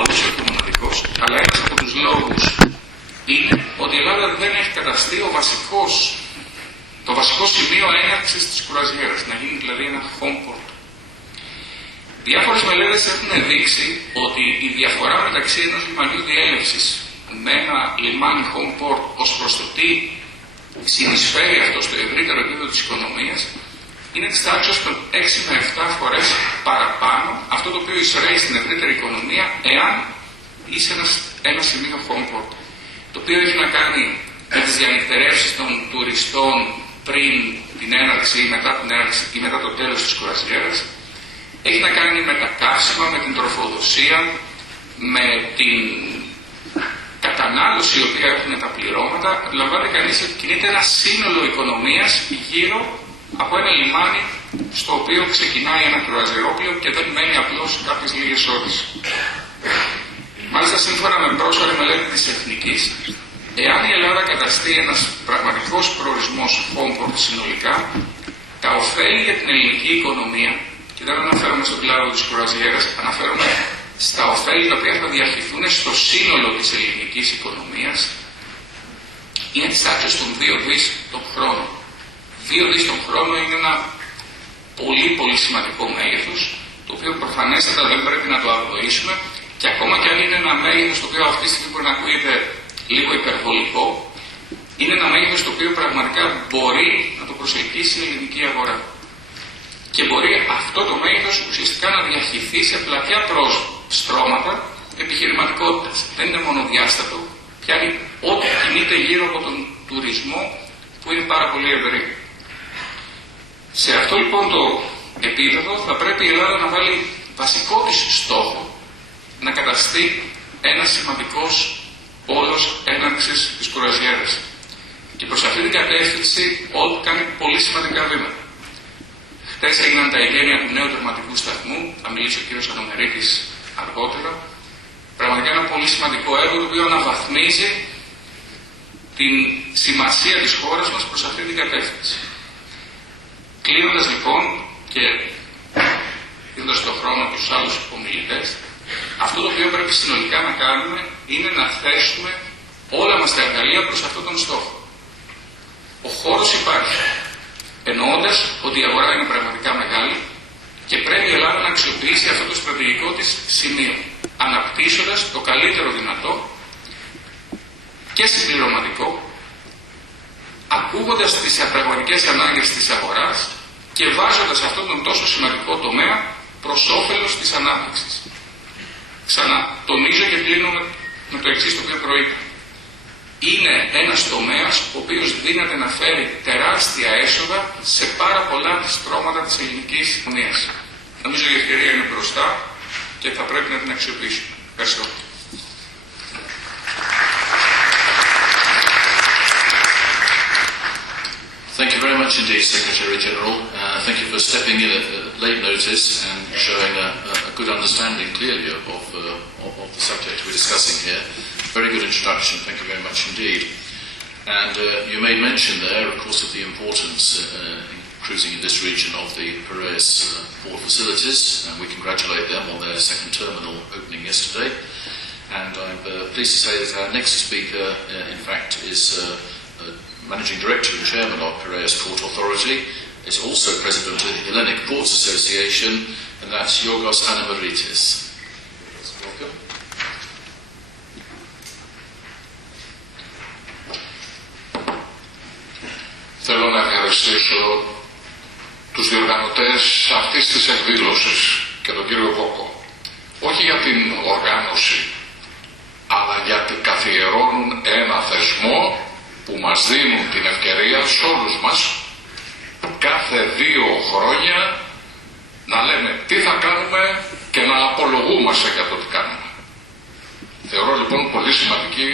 λόγους, όχι ο μοναδικός, αλλά ένας από τους λόγους είναι ότι η Ελλάδα δεν έχει καταστεί το βασικό σημείο έναρξης της κουραζιέρας, να γίνει δηλαδή ένα home port. Διάφορες μελέτες έχουν δείξει ότι η διαφορά μεταξύ ενός λιμανιού διέλευσης με ένα λιμάνι home port ως προς το τι συνεισφέρει αυτό στο ευρύτερο επίπεδο της οικονομίας είναι της τάξης των 6 με 7 φορές παραπάνω αυτό το οποίο εισραίει στην ευρύτερη οικονομία εάν είσαι ένα σημείο home port, το οποίο έχει να κάνει με τις διανυκτερεύσεις των τουριστών πριν την έναρξη ή μετά την έναρξη ή μετά το τέλος της κουραζιέρας, έχει να κάνει με τα καύσιμα, με την τροφοδοσία, με την κατανάλωση η οποία έχουν τα πληρώματα. Αντιλαμβάνεται κανείς ότι κινείται ένα σύνολο οικονομίας γύρω από ένα λιμάνι στο οποίο ξεκινάει ένα κρουαζιερόπλαιο και δεν μένει απλώς κάποιες λίγες ώρες. Μάλιστα, σύμφωνα με πρόσφατη μελέτη της Εθνικής, εάν η Ελλάδα καταστεί ένας πραγματικός προορισμός home port συνολικά, τα ωφέλη για την ελληνική οικονομία, και δεν αναφέρομαι στον κλάδο της κουραζιέρας, αναφέρομαι στα ωφέλη τα οποία θα διαχειριστούν στο σύνολο της ελληνικής οικονομίας, είναι της τάξης των 2 δις τον χρόνο. 2 δις τον χρόνο είναι ένα πολύ σημαντικό μέγεθος, το οποίο προφανέστατα δεν πρέπει να το αγνοήσουμε, και ακόμα και αν είναι ένα μέγεθος το οποίο αυτή τη στιγμή μπορεί να ακούγεται λίγο υπερβολικό, είναι ένα μέγεθος το οποίο πραγματικά μπορεί να το προσελκύσει η ελληνική αγορά. Και μπορεί αυτό το μέγεθος ουσιαστικά να διαχυθεί σε πλατιά στρώματα επιχειρηματικότητας. Δεν είναι μονοδιάστατο, πιάνει ό,τι κινείται γύρω από τον τουρισμό που είναι πάρα πολύ ευρύ. Σε αυτό λοιπόν το επίπεδο θα πρέπει η Ελλάδα να βάλει βασικό της στόχο να καταστεί ένας σημαντικός πόλος έναρξης της κουραζιέρας. Και προς αυτή την κατεύθυνση κάνει πολύ σημαντικά βήματα. Χθες έγιναν τα εγγένεια του νέου τερματικού σταθμού, θα μιλήσει ο κύριος Ανομερίτης αργότερα. Πραγματικά ένα πολύ σημαντικό έργο το οποίο αναβαθμίζει την σημασία της χώρας μας προς αυτή την κατεύθυνση. Κλείνοντας λοιπόν και δίνοντας τον χρόνο τους άλλους ομιλητές, αυτό το οποίο πρέπει συνολικά να κάνουμε είναι να θέσουμε όλα μας τα εργαλεία προς αυτόν τον στόχο. Ο χώρος υπάρχει, εννοώντας ότι η αγορά είναι πραγματικά μεγάλη και πρέπει η Ελλάδα να αξιοποιήσει αυτό το στρατηγικό της σημείο, αναπτύσσοντας το καλύτερο δυνατό και συμπληρωματικό, ακούγοντας τις πραγματικές ανάγκες της αγοράς και βάζοντας αυτόν τον τόσο σημαντικό τομέα προς όφελος της ανάπτυξης. Ξανατονίζω και κλείνω με το εξής το οποίο προείπα. Είναι ένας τομέας ο οποίος δύναται να φέρει τεράστια έσοδα σε πάρα πολλά στρώματα της ελληνικής κοινωνίας. Νομίζω η ευκαιρία είναι μπροστά και θα πρέπει να την αξιοποιήσουμε. Ευχαριστώ. Thank you very much indeed, Secretary General. Thank you for stepping in at late notice and showing a good understanding clearly of the subject we're discussing here. Very good introduction, thank you very much indeed. And you made mention there, of course, of the importance in cruising in this region of the Piraeus port facilities, and we congratulate them on their second terminal opening yesterday. And I'm pleased to say that our next speaker, in fact, is Managing Director and Chairman of Piraeus Port Authority, is also President of the Hellenic Ports Association, and that's Yorgos Anomeritis. Welcome. Θέλω να ευχαριστήσω τους διοργανωτές αυτής της εκδήλωσης και τον κύριο Βόκο, όχι για την οργάνωση, αλλά γιατί καθιερώνουν ένα θεσμό που μας δίνουν την ευκαιρία σε όλους μας κάθε 2 χρόνια να λέμε τι θα κάνουμε και να απολογούμαστε για το τι κάνουμε. Θεωρώ λοιπόν πολύ σημαντική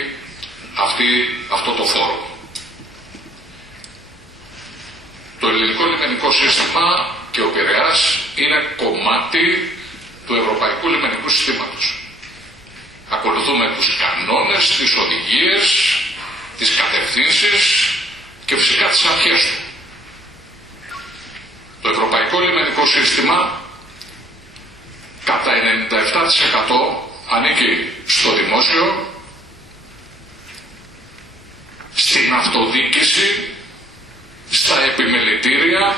αυτό το φόρο. Το ελληνικό λιμενικό σύστημα και ο Πειραιάς είναι κομμάτι του ευρωπαϊκού λιμενικού συστήματος. Ακολουθούμε τους κανόνες, τις οδηγίες, τις κατευθύνσεις και φυσικά τις αρχές του. Το ευρωπαϊκό λιμενικό σύστημα κατά 97% ανήκει στο δημόσιο, στην αυτοδιοίκηση, στα επιμελητήρια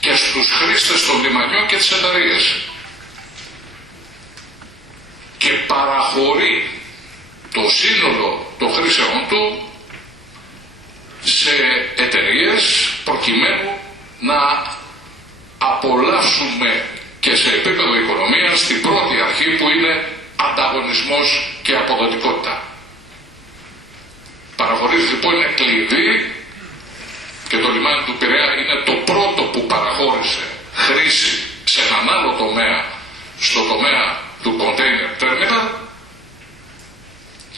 και στους χρήστες των λιμανιών και τις εταιρείες. Και παραχωρεί το σύνολο των χρήσεών του σε εταιρείες προκειμένου να απολαύσουμε και σε επίπεδο οικονομίας την πρώτη αρχή που είναι ανταγωνισμός και αποδοτικότητα. Παραχωρήσει λοιπόν είναι κλειδί και το λιμάνι του Πειραιά είναι το πρώτο που παραχώρησε χρήση σε έναν άλλο τομέα, στο τομέα του container terminal,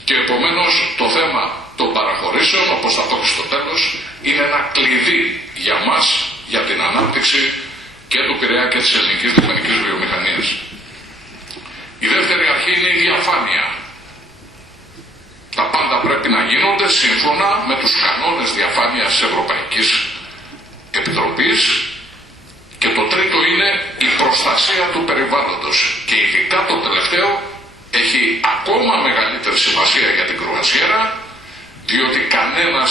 και επομένως το θέμα των παραχωρήσεων, όπως θα πω και στο τέλος, είναι ένα κλειδί για μας, για την ανάπτυξη και του Πειραιά και της ελληνικής λιμενικής βιομηχανίας. Η δεύτερη αρχή είναι η διαφάνεια. Τα πάντα πρέπει να γίνονται σύμφωνα με τους κανόνες διαφάνειας της Ευρωπαϊκής Επιτροπής, και το τρίτο είναι η προστασία του περιβάλλοντος, και ειδικά το τελευταίο έχει ακόμα μεγαλύτερη σημασία για την κρουαζιέρα, διότι κανένας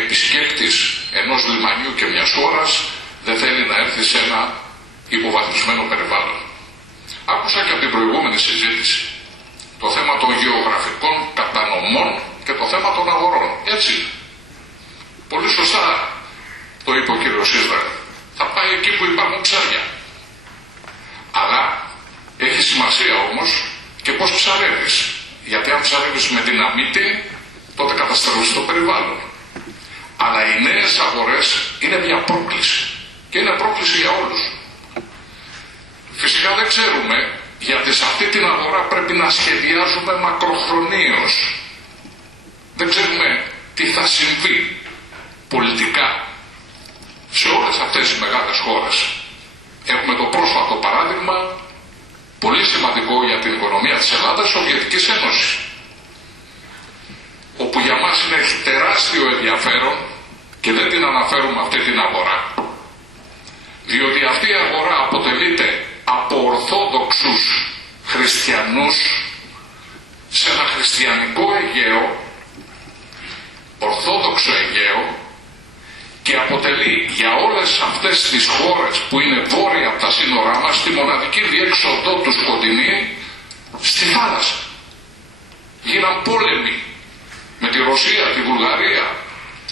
επισκέπτης ενός λιμανιού και μιας χώρας δεν θέλει να έρθει σε ένα υποβαθμισμένο περιβάλλον. Άκουσα και από την προηγούμενη συζήτηση το θέμα των γεωγραφικών κατανομών και το θέμα των αγορών. Έτσι, πολύ σωστά το είπε ο κύριος Ισραήλ. Θα πάει εκεί που υπάρχουν ψάρια. Αλλά έχει σημασία όμως και πώς ψαρεύεις. Γιατί αν ψαρεύεις με δυναμίτη, τότε καταστρέφεις το περιβάλλον. Αλλά οι νέες αγορές είναι μια πρόκληση. Και είναι πρόκληση για όλους. Φυσικά δεν ξέρουμε, γιατί σε αυτή την αγορά πρέπει να σχεδιάζουμε μακροχρονίως. Δεν ξέρουμε τι θα συμβεί πολιτικά σε όλες αυτές τις μεγάλες χώρες. Έχουμε το πρόσφατο παράδειγμα, πολύ σημαντικό για την οικονομία της Ελλάδας, Σοβιετικής Ένωσης, όπου για μας είναι τεράστιο ενδιαφέρον και δεν την αναφέρουμε αυτή την αγορά, διότι αυτή η αγορά αποτελείται από ορθόδοξους χριστιανούς σε ένα χριστιανικό Αιγαίο, ορθόδοξο Αιγαίο, και αποτελεί για όλες αυτές τις χώρες που είναι βόρεια από τα σύνορά μας τη μοναδική διέξοδό του σκοτεινή στη θάλασσα. Γίναν πόλεμοι με τη Ρωσία, τη Βουλγαρία,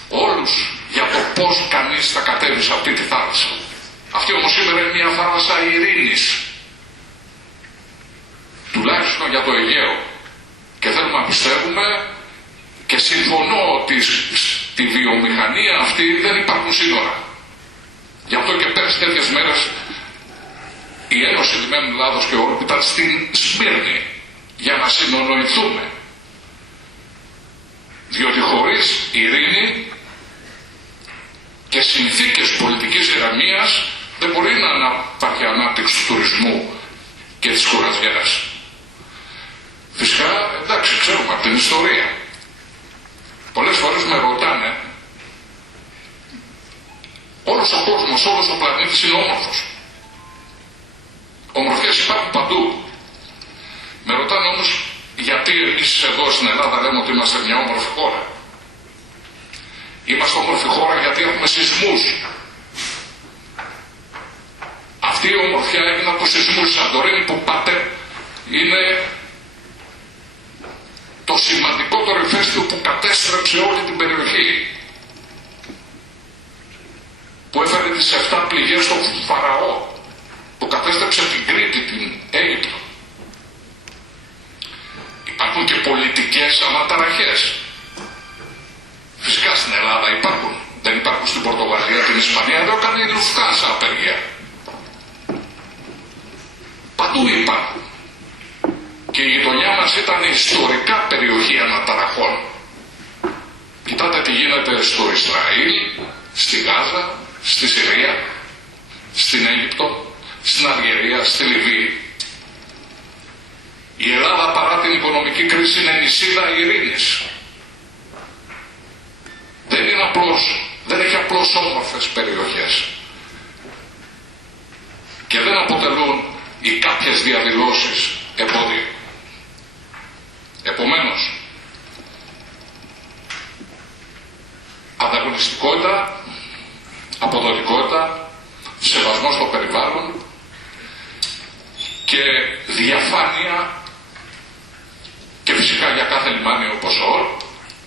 όλους για το πώς κανείς θα κατέβει σε αυτή τη θάλασσα. Αυτή όμως σήμερα είναι μια θάλασσα ειρήνης, τουλάχιστον για το Αιγαίο, και θέλουμε να πιστεύουμε, και συμφωνώ ότι στη βιομηχανία αυτή δεν υπάρχουν σύνορα. Γι' αυτό και πέρυσι τέτοιες μέρες η Ένωση Λιμένων Ελλάδος και Ευρώπη ήταν στην Σμύρνη για να συνονοηθούμε, διότι χωρίς ειρήνη και συνθήκες πολιτικής ηρεμίας δεν μπορεί να υπάρχει ανάπτυξη του τουρισμού και της κουραζιέρας. Φυσικά, εντάξει, ξέρουμε από την ιστορία. Πολλές φορές με ρωτάνε, όλος ο κόσμος, όλος ο πλανήτης είναι όμορφος. Ομορφιές υπάρχουν παντού. Με ρωτάνε όμως, γιατί εμείς εδώ στην Ελλάδα λέμε ότι είμαστε μια όμορφη χώρα. Είμαστε όμορφη χώρα γιατί έχουμε σεισμούς. Αυτή η ομορφιά έγινε από σεισμούς. Σαντορίνη που πάτε είναι το σημαντικότερο ηφαίστειο που κατέστρεψε όλη την περιοχή, που έφερε τις 7 πληγές στον Φαραώ, που κατέστρεψε την Κρήτη, την Αίγυπτο. Υπάρχουν και πολιτικές αναταραχές. Φυσικά στην Ελλάδα υπάρχουν. Δεν υπάρχουν στην Πορτογαλία, την Ισπανία. Εδώ κάνει η Λουφτάνσα απεργία. Παντού υπάρχουν. Και η γειτονιά μας ήταν ιστορικά περιοχή αναταραχών. Κοιτάτε τι γίνεται στο Ισραήλ, στη Γάζα, στη Συρία, στην Αίγυπτο, στην Αλγερία, στη Λιβύη. Η Ελλάδα παρά την οικονομική κρίση είναι νησίδα ειρήνης. Δεν έχει απλώς όμορφες περιοχές. Και δεν αποτελούν οι κάποιες διαδηλώσεις εμπόδιο. φυσικά για κάθε λιμάνι όπως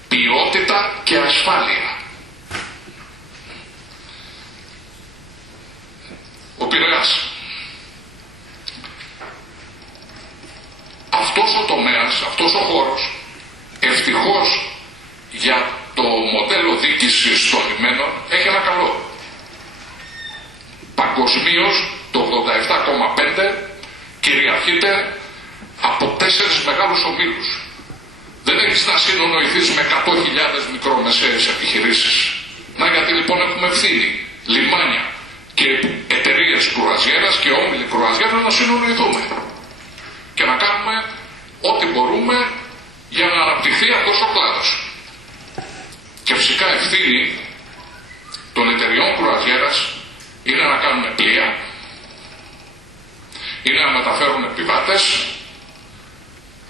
ποιότητα και ασφάλεια. Ο Πειραιάς. Αυτός ο τομέας, αυτός ο χώρος, ευτυχώς για το μοντέλο διοίκησης των λιμένων έχει ένα καλό. Παγκοσμίως το 87,5 κυριαρχείται από 4 μεγάλους ομίλους. Δεν έχεις να συνονοηθείς με 100.000 μικρομεσαίες επιχειρήσεις. Να γιατί λοιπόν έχουμε ευθύνη, λιμάνια και εταιρείες κρουαζιέρας και όμιλοι κρουαζιέρας να συνονοηθούμε και να κάνουμε ό,τι μπορούμε για να αναπτυχθεί αυτός ο κλάδος. Και φυσικά ευθύνη των εταιριών κρουαζιέρας είναι να κάνουν πλοία, είναι να μεταφέρουν επιβάτες,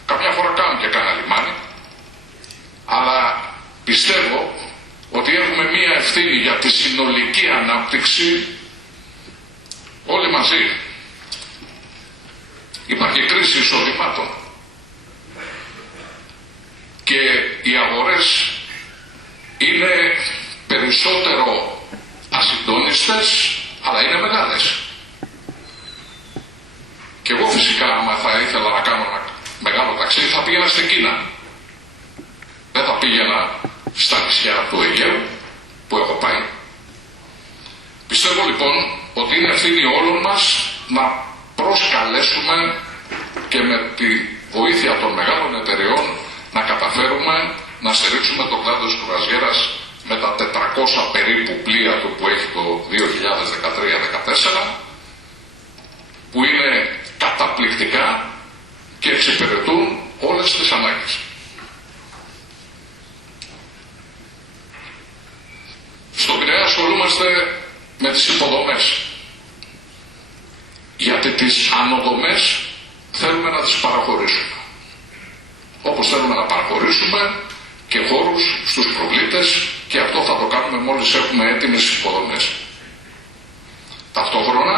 καμιά φορά κάνουν και κάνα λιμάνι, αλλά πιστεύω ότι έχουμε μία ευθύνη για τη συνολική ανάπτυξη όλοι μαζί. Υπάρχει κρίση εισοδημάτων και οι αγορές είναι περισσότερο ασυντόνιστες, αλλά είναι μεγάλες. Και εγώ φυσικά άμα θα ήθελα να κάνω ένα μεγάλο ταξίδι θα πήγαινα στην Κίνα. Δεν θα πήγαινα στα νησιά του Αιγαίου που έχω πάει. Πιστεύω λοιπόν ότι είναι ευθύνη όλων μας να προσκαλέσουμε και με τη βοήθεια των μεγάλων εταιρεών να καταφέρουμε να στηρίξουμε το κλάδο της κρουαζιέρας με τα 400 περίπου πλοία του που έχει το 2013-2014, που είναι καταπληκτικά και εξυπηρετούν όλες τις ανάγκες. Στον Πειραιά ασχολούμαστε με τις υποδομές, γιατί τις ανοδομές θέλουμε να τις παραχωρήσουμε. Όπως θέλουμε να παραχωρήσουμε και χώρους στους προβλήτες, και αυτό θα το κάνουμε μόλις έχουμε έτοιμες υποδομές. Ταυτόχρονα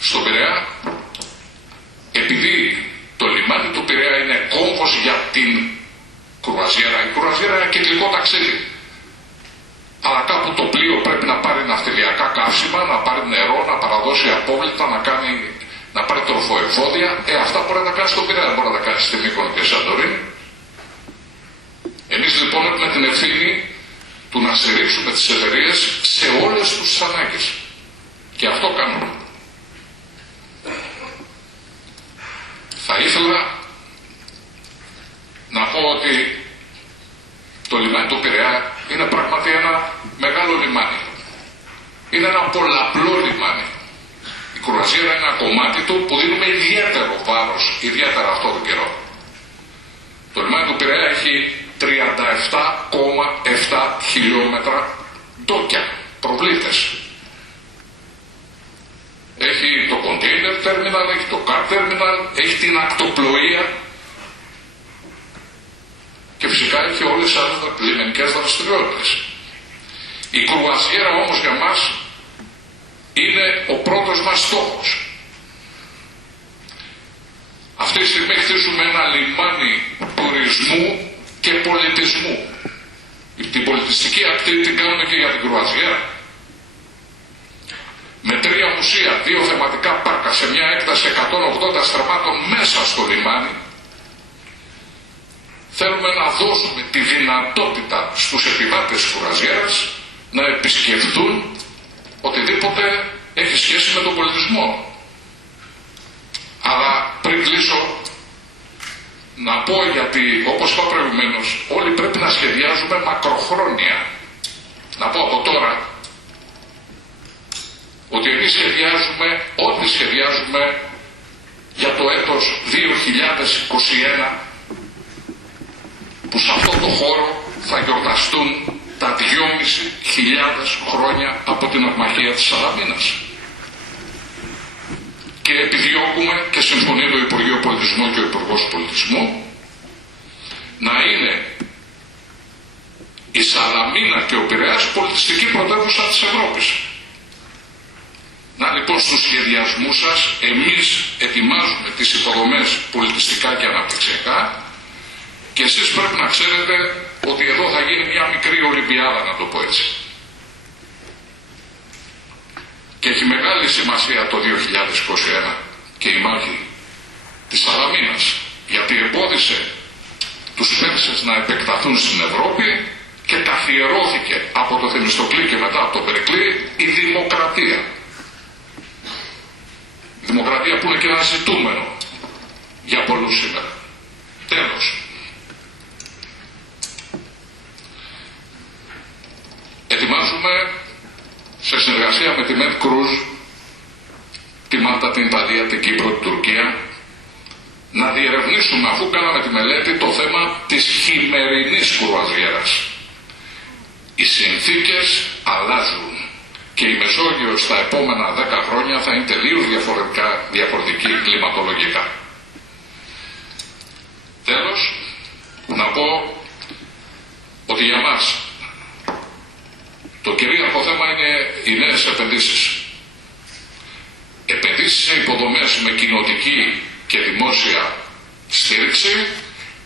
στον Πειραιά, επειδή το λιμάνι του Πειραιά είναι κόμβος για την κρουαζιέρα, η κρουαζιέρα είναι κυκλικό ταξίδι, αλλά κάπου το πλοίο πρέπει να πάρει ναυτιλιακά καύσιμα, να πάρει νερό, να παραδώσει απόβλητα, να πάρει τροφοεφόδια. Αυτά μπορεί να τα κάνει στον Πειραιά, μπορεί να τα κάνει στη Μύκονο και Σαντορίνη. Εμείς λοιπόν έχουμε την ευθύνη του να στηρίξουμε τις εταιρείες σε όλες τους ανάγκες. Και αυτό κάνουμε. Θα ήθελα να πω ότι το λιμάνι του Πειραιά είναι πραγματικά ένα μεγάλο λιμάνι. Είναι ένα πολλαπλό λιμάνι. Η κρουαζιέρα είναι ένα κομμάτι του που δίνουμε ιδιαίτερο βάρος, ιδιαίτερα αυτό τον καιρό. Το λιμάνι του Πειραιά έχει 37,7 χιλιόμετρα ντόκια, προβλήτες. Έχει το container terminal, έχει το car terminal, έχει την ακτοπλοεία και φυσικά έχει όλες τις άλλες λιμενικές δραστηριότητες. Η κρουαζιέρα όμως για μας είναι ο πρώτος μας στόχος. Αυτή τη στιγμή χτίζουμε ένα λιμάνι τουρισμού και πολιτισμού. Την πολιτιστική ακτή την κάνουμε και για την κρουαζιέρα. Με 3 μουσεία, 2 θεματικά πάρκα σε μια έκταση 180 στραμμάτων μέσα στο λιμάνι, θέλουμε να δώσουμε τη δυνατότητα στους επιβάτες της κρουαζιέρας να επισκεφτούν οτιδήποτε έχει σχέση με τον πολιτισμό. Αλλά πριν κλείσω, να πω, γιατί όπως είπα προηγουμένως, όλοι πρέπει να σχεδιάζουμε μακροχρόνια. Να πω από τώρα ότι εμείς σχεδιάζουμε ό,τι σχεδιάζουμε για το έτος 2021, που σε αυτό το χώρο θα γιορταστούν τα 2.500 χρόνια από την αυμαχία της Σαλαμίνας. Και επιδιώκουμε, και συμφωνεί το Υπουργείο Πολιτισμού και ο Υπουργός Πολιτισμού, να είναι η Σαλαμίνα και ο Πειραιάς πολιτιστική πρωτεύουσα της Ευρώπης. Να λοιπόν στους σχεδιασμούς σας εμείς ετοιμάζουμε τις υποδομές πολιτιστικά και αναπτυξιακά Και εσείς πρέπει να ξέρετε ότι εδώ θα γίνει μια μικρή Ολυμπιάδα, να το πω έτσι. Και έχει μεγάλη σημασία το 2021 και η μάχη της Σαλαμίνας, γιατί εμπόδισε τους Πέρσες να επεκταθούν στην Ευρώπη και καθιερώθηκε από το Θεμιστοκλή και μετά από το Περικλή η δημοκρατία. Δημοκρατία που είναι και ένα ζητούμενο για πολλούς σήμερα. Τέλος. Ετοιμάζουμε σε συνεργασία με τη Medcruise, τη Μάλτα, την Ιταλία, την Κύπρο, την Τουρκία, να διερευνήσουμε, αφού κάναμε τη μελέτη, το θέμα της χειμερινής κρουαζιέρας. Οι συνθήκες αλλάζουν και η Μεσόγειος στα επόμενα 10 χρόνια θα είναι τελείως διαφορετική κλιματολογικά. Τέλος, να πω ότι για μας το κυρίαρχο θέμα είναι οι νέες επενδύσεις. Επενδύσεις σε υποδομές με κοινοτική και δημόσια στήριξη,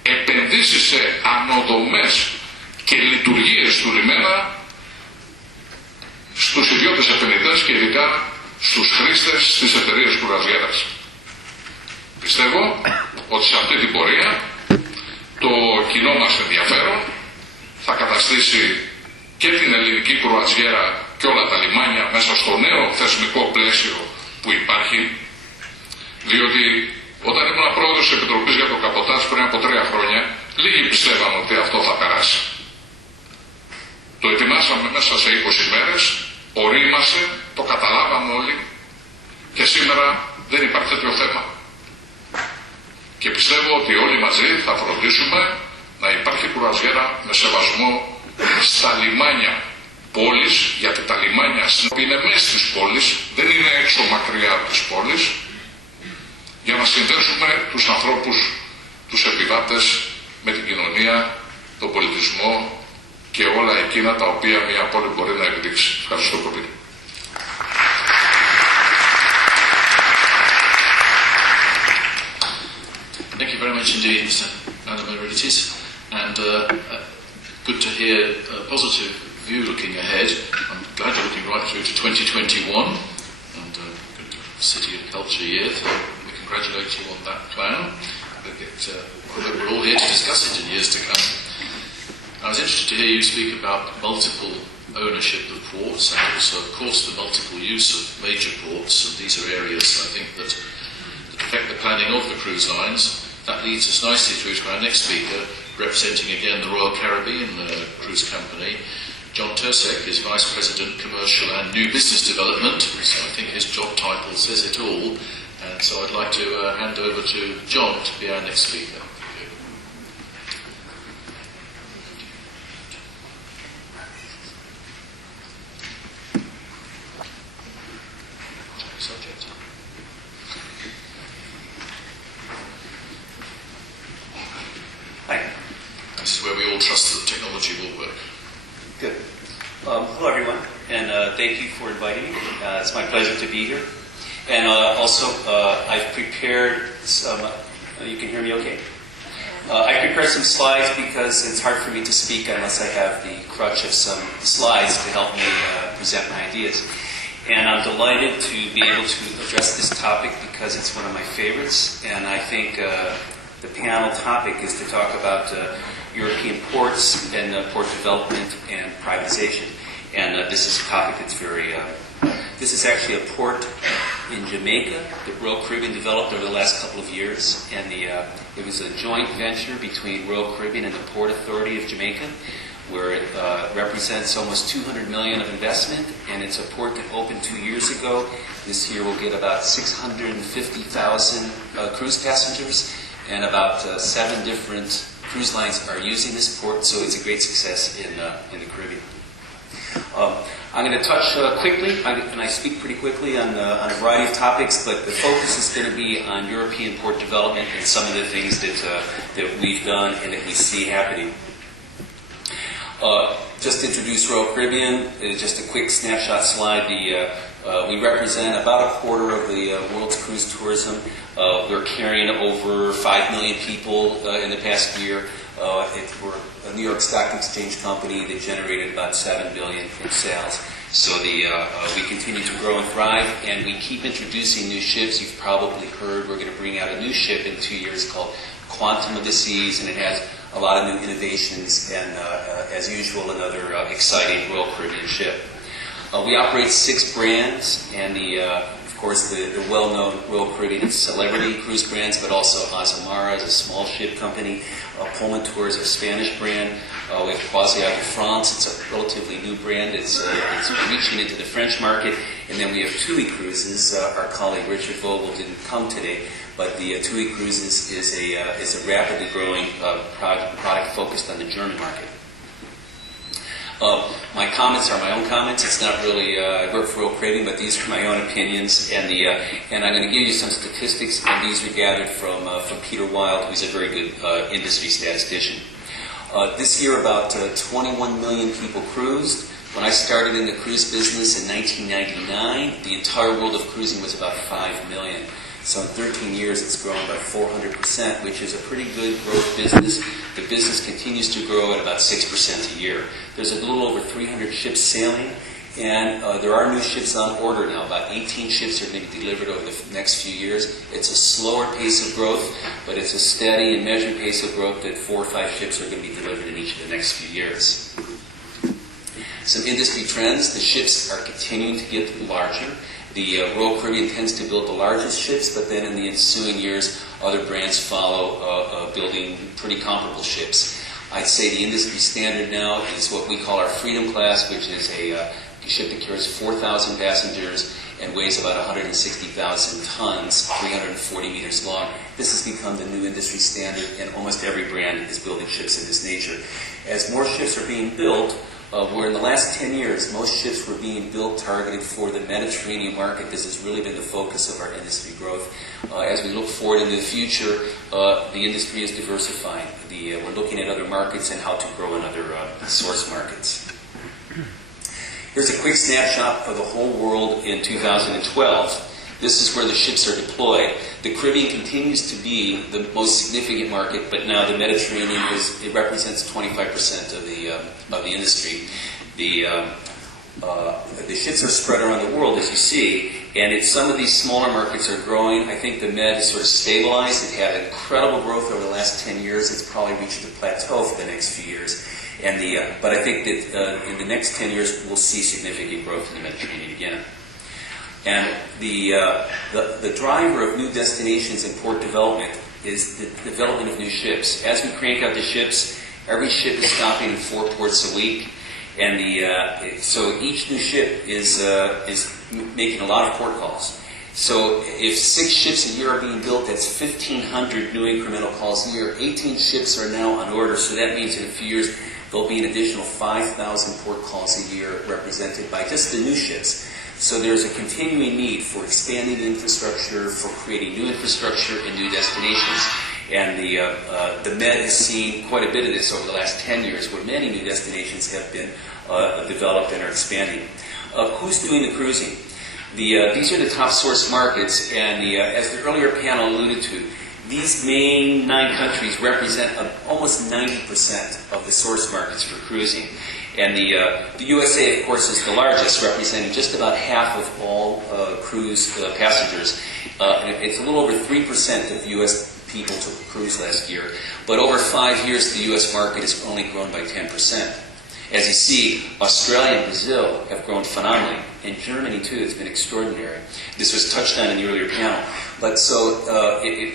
επενδύσεις σε ανοδομές και λειτουργίες του λιμένα στους ιδιώτες επενδυτές και ειδικά στους χρήστες της εταιρείας κουραζιέρας. Πιστεύω ότι σε αυτή την πορεία το κοινό μας ενδιαφέρον θα καταστήσει και την ελληνική κρουαζιέρα και όλα τα λιμάνια μέσα στο νέο θεσμικό πλαίσιο που υπάρχει, διότι όταν ήμουν πρόεδρος της Επιτροπής για το Καποτάζ πριν από 3 χρόνια, λίγοι πιστεύαν ότι αυτό θα περάσει. Το ετοιμάσαμε μέσα σε 20 μέρες, ορίμασε, το καταλάβαμε όλοι και σήμερα δεν υπάρχει τέτοιο θέμα. Και πιστεύω ότι όλοι μαζί θα φροντίσουμε να υπάρχει κουραζιέρα με σεβασμό στα λιμάνια πόλης, γιατί τα λιμάνια είναι μέσα στις πόλεις, δεν είναι έξω μακριά από τις πόλεις, για να συνδέσουμε τους ανθρώπους, τους επιβάτες με την κοινωνία, τον πολιτισμό και όλα εκείνα τα οποία μια πόλη μπορεί να εκδείξει. Ευχαριστώ πολύ. Thank you very much indeed, Mr. Anomeritis, and good to hear a positive view looking ahead. I'm glad you're looking right through to 2021 and a good City and Culture year, so we congratulate you on that plan. We're all here to discuss it in years to come. I was interested to hear you speak about multiple ownership of ports and also, of course, the multiple use of major ports, and these are areas I think that affect the planning of the cruise lines. That leads us nicely through to our next speaker, representing again the Royal Caribbean Cruise Company. John Tursek is Vice President, Commercial and New Business Development, so I think his job title says it all. And so I'd like to hand over to John to be our next speaker. Hi. This is where we all trust that the technology will work. Good. Hello, everyone, and thank you for inviting me. It's my pleasure to be here. And also, I've prepared some. You can hear me okay? I prepared some slides because it's hard for me to speak unless I have the crutch of some slides to help me present my ideas. And I'm delighted to be able to address this topic because it's one of my favorites, and I think the panel topic is to talk about European ports and port development and privatization. And this is a topic that's very... this is actually a port in Jamaica that Royal Caribbean developed over the last couple of years. And it was a joint venture between Royal Caribbean and the Port Authority of Jamaica, where it represents almost $200 million of investment. And it's a port that opened 2 years ago. This year we'll get about 650,000 cruise passengers. And about 7 different cruise lines are using this port, so it's a great success in the Caribbean. I'm going to touch quickly, and I speak pretty quickly on a variety of topics, but the focus is going to be on European port development and some of the things that we've done and that we see happening. Just to introduce Royal Caribbean, just a quick snapshot slide. We represent about a quarter of the world's cruise tourism. We're carrying over 5 million people in the past year. We're a New York Stock Exchange company that generated about $7 billion in sales. So we continue to grow and thrive, and we keep introducing new ships. You've probably heard we're going to bring out a new ship in 2 years called Quantum of the Seas, and it has a lot of new innovations and, as usual, another exciting Royal Caribbean ship. We operate 6 brands, and of course the well-known Royal Caribbean celebrity cruise brands, but also Azamara is a small ship company. Pullman Tours is a Spanish brand. We have Croisière de France. It's a relatively new brand. It's reaching into the French market. And then we have TUI Cruises. Our colleague Richard Vogel didn't come today, but the TUI Cruises is a rapidly growing product focused on the German market. My comments are my own comments. It's not really, I work for Royal Caribbean, but these are my own opinions. And I'm going to give you some statistics, and these were gathered from Peter Wild, who's a very good industry statistician. This year, about 21 million people cruised. When I started in the cruise business in 1999, the entire world of cruising was about 5 million. So in 13 years, it's grown by 400%, which is a pretty good growth business. The business continues to grow at about 6% a year. There's a little over 300 ships sailing, and there are new ships on order now. About 18 ships are going to be delivered over the next few years. It's a slower pace of growth, but it's a steady and measured pace of growth that 4 or 5 ships are going to be delivered in each of the next few years. Some industry trends. The ships are continuing to get larger. The Royal Caribbean tends to build the largest ships, but then in the ensuing years, other brands follow building pretty comparable ships. I'd say the industry standard now is what we call our Freedom Class, which is a ship that carries 4,000 passengers and weighs about 160,000 tons, 340 meters long. This has become the new industry standard, and almost every brand is building ships of this nature. As more ships are being built, where in the last 10 years, most ships were being built targeted for the Mediterranean market. This has really been the focus of our industry growth. As we look forward into the future, the industry is diversifying. We're looking at other markets and how to grow in other source markets. Here's a quick snapshot of the whole world in 2012. This is where the ships are deployed. The Caribbean continues to be the most significant market, but now the Mediterranean it represents 25% of the industry. The ships are spread around the world, as you see, and some of these smaller markets are growing. I think the Med is sort of stabilized. It had incredible growth over the last 10 years. It's probably reached a plateau for the next few years. But I think that in the next 10 years, we'll see significant growth in the Mediterranean again. And the driver of new destinations and port development is the development of new ships. As we crank out the ships, every ship is stopping in 4 ports a week, and so each new ship is making a lot of port calls. So if 6 ships a year are being built, that's 1,500 new incremental calls a year. 18 ships are now on order, so that means in a few years there'll be an additional 5,000 port calls a year represented by just the new ships. So there's a continuing need for expanding the infrastructure, for creating new infrastructure and new destinations. And the Med has seen quite a bit of this over the last 10 years, where many new destinations have been developed and are expanding. Who's doing the cruising? These are the top source markets, and as the earlier panel alluded to, these main 9 countries represent almost 90% of the source markets for cruising. And the USA, of course, is the largest, representing just about half of all cruise passengers. And it's a little over 3% of U.S. people took a cruise last year. But over 5 years, the U.S. market has only grown by 10%. As you see, Australia and Brazil have grown phenomenally, and Germany too has been extraordinary. This was touched on in the earlier panel. But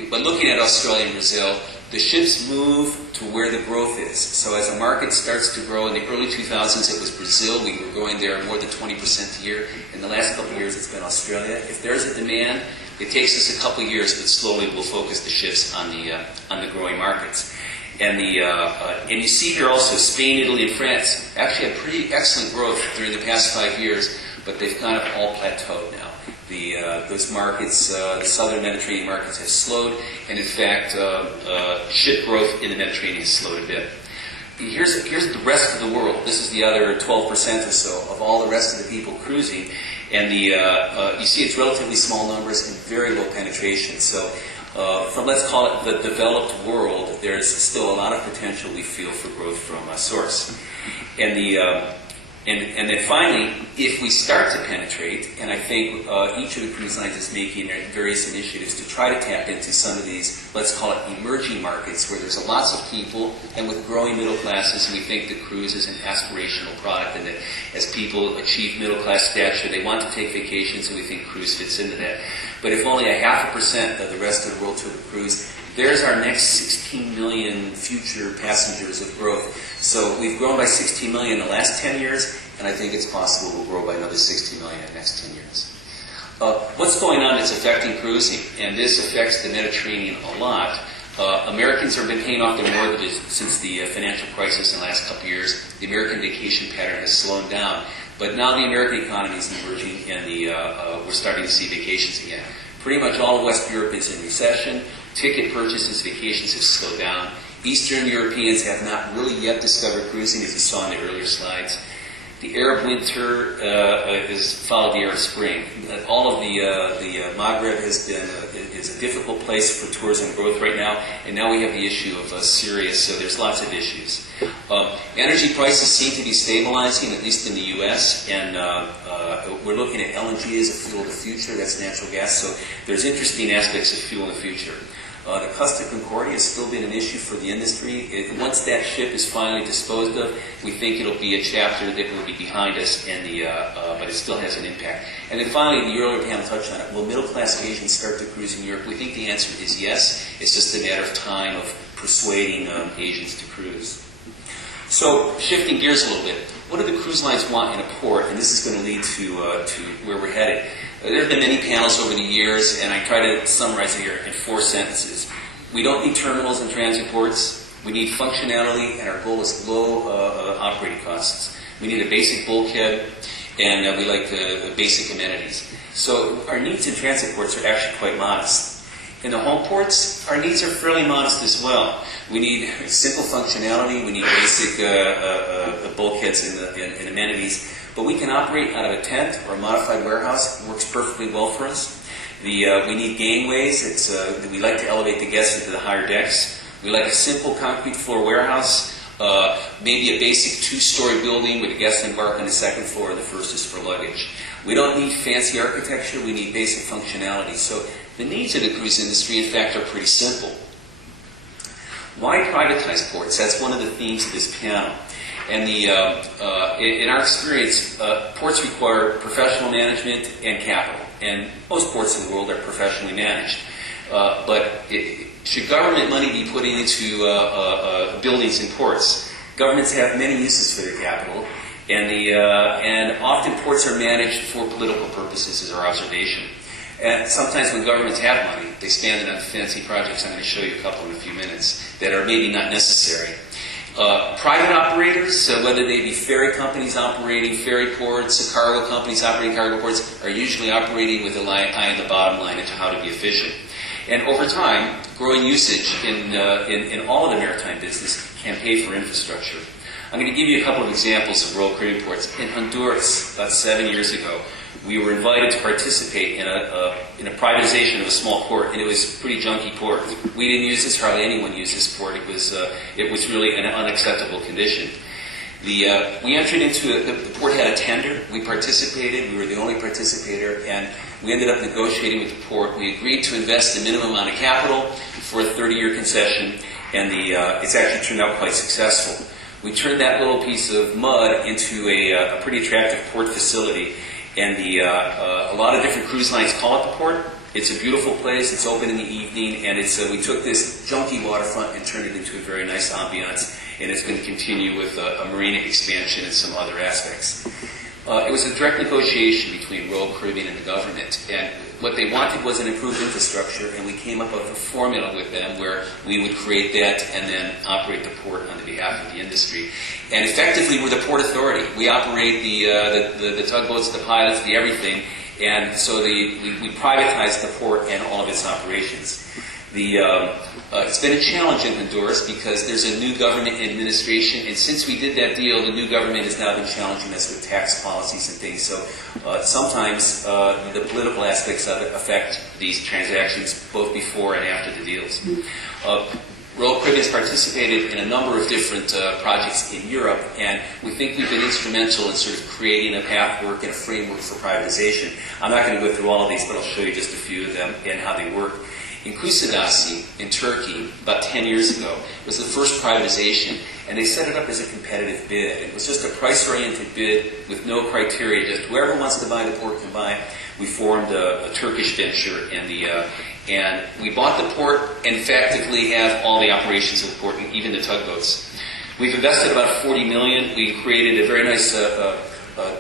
but looking at Australia and Brazil, the ships move to where the growth is. So as a market starts to grow, in the early 2000s it was Brazil. We were going there more than 20% a year. In the last couple of years it's been Australia. If there's a demand, it takes us a couple of years, but slowly we'll focus the ships on the growing markets. And you see here also Spain, Italy, and France actually had pretty excellent growth during the past 5 years, but they've kind of all plateaued now. Those markets, the southern Mediterranean markets, have slowed, and in fact, ship growth in the Mediterranean has slowed a bit. here's the rest of the world. This is the other 12% or so of all the rest of the people cruising. And you see it's relatively small numbers and very low penetration. So from, let's call it the developed world, there's still a lot of potential we feel for growth from source. And then finally, if we start to penetrate, and I think each of the cruise lines is making various initiatives to try to tap into some of these, let's call it emerging markets, where there's lots of people, and with growing middle classes, and we think that cruise is an aspirational product, and that as people achieve middle class stature, they want to take vacations, and we think cruise fits into that. But if only 0.5% of the rest of the world took a cruise, there's our next 16 million future passengers of growth. So we've grown by 16 million in the last 10 years, and I think it's possible we'll grow by another 60 million in the next 10 years. What's going on that's affecting cruising? And this affects the Mediterranean a lot. Americans have been paying off their mortgages since the financial crisis in the last couple of years. The American vacation pattern has slowed down. But now the American economy is emerging, and we're starting to see vacations again. Pretty much all of West Europe is in recession. Ticket purchases, vacations have slowed down. Eastern Europeans have not really yet discovered cruising, as you saw in the earlier slides. The Arab winter is followed the Arab spring. All of the Maghreb is a difficult place for tourism growth right now, and now we have the issue of Syria, so there's lots of issues. Energy prices seem to be stabilizing, at least in the U.S., and we're looking at LNG as a fuel of the future. That's natural gas, so there's interesting aspects of fuel in the future. The Costa Concordia has still been an issue for the industry. Once that ship is finally disposed of, we think it'll be a chapter that will be behind us, but it still has an impact. And then finally, the earlier panel touched on it. Will middle-class Asians start to cruise in Europe? We think the answer is yes. It's just a matter of time of persuading Asians to cruise. So, shifting gears a little bit, what do the cruise lines want in a port? And this is going to lead to where we're headed. There have been many panels over the years, and I try to summarize it here in 4 sentences. We don't need terminals and transit ports. We need functionality, and our goal is low operating costs. We need a basic bulkhead, and we like the basic amenities. So our needs in transit ports are actually quite modest. In the home ports, our needs are fairly modest as well. We need simple functionality. We need basic bulkheads and amenities. But we can operate out of a tent or a modified warehouse. It works perfectly well for us. We need gangways. We like to elevate the guests into the higher decks. We like a simple concrete floor warehouse, maybe a basic 2-story building where the guests embark on the second floor and the first is for luggage. We don't need fancy architecture. We need basic functionality. So the needs of the cruise industry, in fact, are pretty simple. Why privatize ports? That's one of the themes of this panel. And in our experience, ports require professional management and capital. And most ports in the world are professionally managed. But should government money be put into buildings and ports? Governments have many uses for their capital. And often ports are managed for political purposes, is our observation. And sometimes when governments have money, they spend it on fancy projects. I'm going to show you a couple in a few minutes that are maybe not necessary. Private operators, whether they be ferry companies operating ferry ports, cargo companies operating cargo ports, are usually operating with an eye on the bottom line into how to be efficient. And over time, growing usage in all of the maritime business can pay for infrastructure. I'm going to give you a couple of examples of Royal Caribbean ports. In Honduras, about 7 years ago, we were invited to participate in a privatization of a small port, and it was a pretty junky port. We didn't use this; hardly anyone used this port. It was really an unacceptable condition. We entered into the port had a tender. We participated. We were the only participator, and we ended up negotiating with the port. We agreed to invest the minimum amount of capital for a 30-year concession, and it's actually turned out quite successful. We turned that little piece of mud into a pretty attractive port facility. And a lot of different cruise lines call it the port. It's a beautiful place. It's open in the evening, and we took this junky waterfront and turned it into a very nice ambiance. And it's going to continue with a marina expansion and some other aspects. It was a direct negotiation between Royal Caribbean and the government, and what they wanted was an improved infrastructure, and we came up with a formula with them where we would create that and then operate the port on the behalf of the industry. And effectively, we're the port authority. We operate the tugboats, the pilots, the everything, and so we privatized the port and all of its operations. It's been a challenge in Honduras because there's a new government administration, and since we did that deal, the new government has now been challenging us with tax policies and things. So sometimes the political aspects of it affect these transactions both before and after the deals. Royal Caribbean has participated in a number of different projects in Europe, and we think we've been instrumental in sort of creating a pathwork and a framework for privatization. I'm not going to go through all of these, but I'll show you just a few of them and how they work. In Kusadasi, in Turkey, about 10 years ago, was the first privatization, and they set it up as a competitive bid. It was just a price-oriented bid with no criteria, just whoever wants to buy the port can buy. We formed a Turkish venture, and we bought the port and effectively have all the operations of the port, even the tugboats. We've invested about $40 million. We created a very nice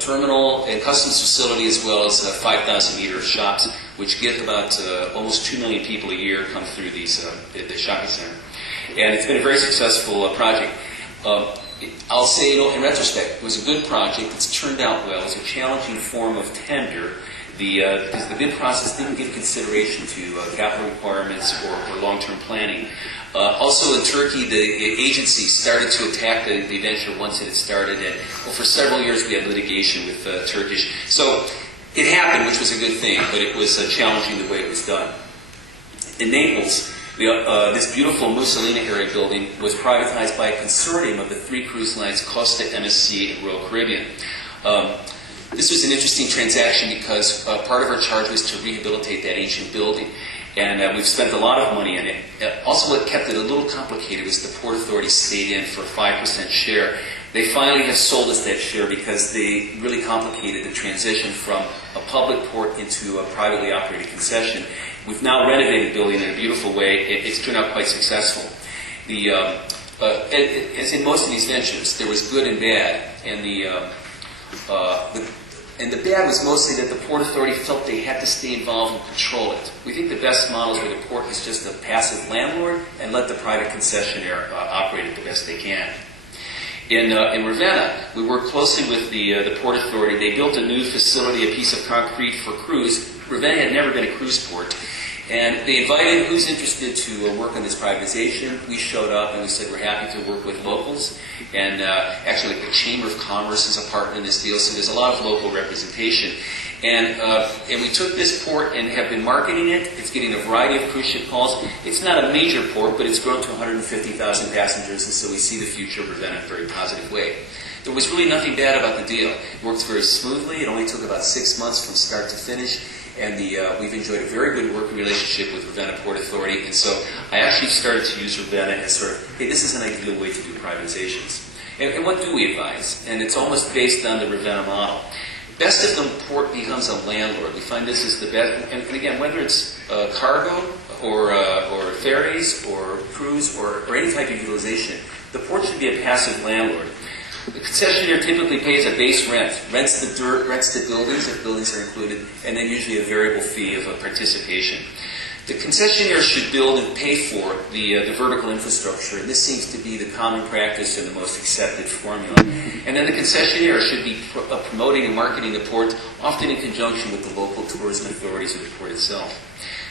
terminal and customs facility, as well as 5,000-meter shops, which get about almost 2 million people a year come through these the shopping center. And it's been a very successful project. I'll say, in retrospect, it was a good project. It's turned out well. It's a challenging form of tender because the bid process didn't give consideration to capital requirements or long-term planning. Also in Turkey, the agency started to attack the venture once it had started, and for several years we had litigation with Turkish. So it happened, which was a good thing, but it was challenging the way it was done. In Naples, this beautiful Mussolini-era building was privatized by a consortium of the 3 cruise lines, Costa, MSC, and Royal Caribbean. This was an interesting transaction because part of our charge was to rehabilitate that ancient building. And we've spent a lot of money in it. Also, what kept it a little complicated was the Port Authority stayed in for a 5% share. They finally have sold us that share because they really complicated the transition from a public port into a privately operated concession. We've now renovated the building in a beautiful way. It's turned out quite successful. As in most of these ventures, there was good and bad, and the bad was mostly that the Port Authority felt they had to stay involved and control it. We think the best model is where the port is just a passive landlord and let the private concessionaire operate it the best they can. In Ravenna, we worked closely with the Port Authority. They built a new facility, a piece of concrete for cruise. Ravenna had never been a cruise port. And they invited who's interested to work on this privatization. We showed up and we said we're happy to work with locals. And actually the Chamber of Commerce is a partner in this deal, so there's a lot of local representation. And we took this port and have been marketing it. It's getting a variety of cruise ship calls. It's not a major port, but it's grown to 150,000 passengers, and so we see the future of Ravenna in a very positive way. There was really nothing bad about the deal. It works very smoothly. It only took about 6 months from start to finish. And we've enjoyed a very good working relationship with Ravenna Port Authority. And so I actually started to use Ravenna as sort of, hey, this is an ideal way to do privatizations. And what do we advise? And it's almost based on the Ravenna model. Best if the port becomes a landlord. We find this is the best. And again, whether it's cargo or ferries or cruise or any type of utilization, the port should be a passive landlord. The concessionaire typically pays a base rent, rents the dirt, rents the buildings, if buildings are included, and then usually a variable fee of a participation. The concessionaire should build and pay for the vertical infrastructure, and this seems to be the common practice and the most accepted formula. And then the concessionaire should be promoting and marketing the port, often in conjunction with the local tourism authorities of the port itself.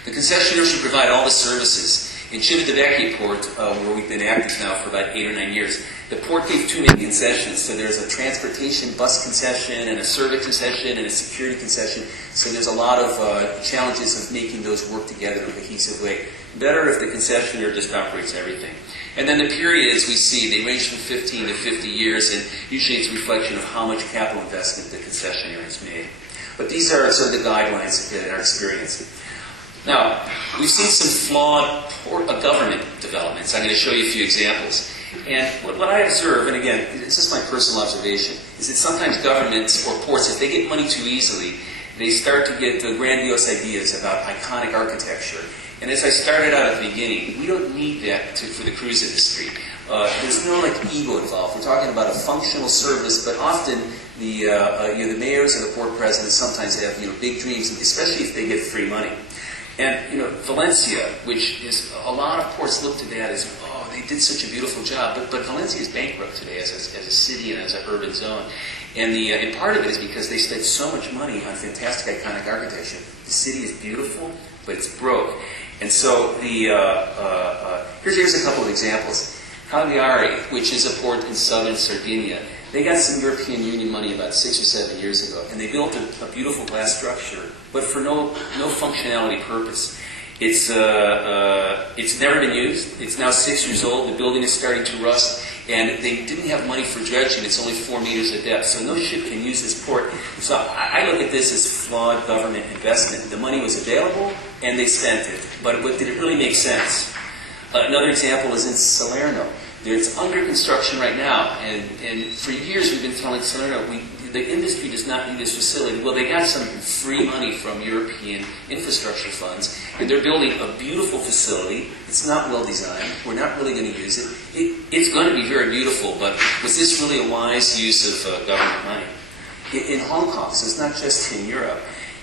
The concessionaire should provide all the services. In Civitavecchia Port, where we've been active now for about 8 or 9 years, the port gave too many concessions. So there's a transportation bus concession and a service concession and a security concession. So there's a lot of challenges of making those work together in a cohesive way. Better if the concessionaire just operates everything. And then the periods we see, they range from 15 to 50 years, and usually it's a reflection of how much capital investment the concessionaire has made. But these are sort of the guidelines in our experience. Now, we've seen some flawed government developments. I'm going to show you a few examples. And what I observe, and again, it's just my personal observation, is that sometimes governments or ports, if they get money too easily, they start to get grandiose ideas about iconic architecture. And as I started out at the beginning, we don't need that for the cruise industry. There's no ego involved. We're talking about a functional service, but often the mayors or the port presidents sometimes have big dreams, especially if they get free money. And Valencia, which is a lot of ports look to that as, oh, they did such a beautiful job, but Valencia is bankrupt today as a city and as an urban zone. And part of it is because they spent so much money on fantastic iconic architecture. The city is beautiful, but it's broke. And so here's a couple of examples. Cagliari, which is a port in southern Sardinia, they got some European Union money about 6 or 7 years ago, and they built a beautiful glass structure, but for no functionality purpose. It's never been used. It's now 6 years old. The building is starting to rust, and they didn't have money for dredging. It's only 4 meters of depth, so no ship can use this port. So I look at this as flawed government investment. The money was available, and they spent it, but did it really make sense? Another example is in Salerno. It's under construction right now, and for years we've been telling Salerno, the industry does not need this facility. Well, they got some free money from European infrastructure funds, and they're building a beautiful facility. It's not well designed. We're not really going to use it. It's going to be very beautiful, but was this really a wise use of government money? In Hong Kong, so it's not just in Europe.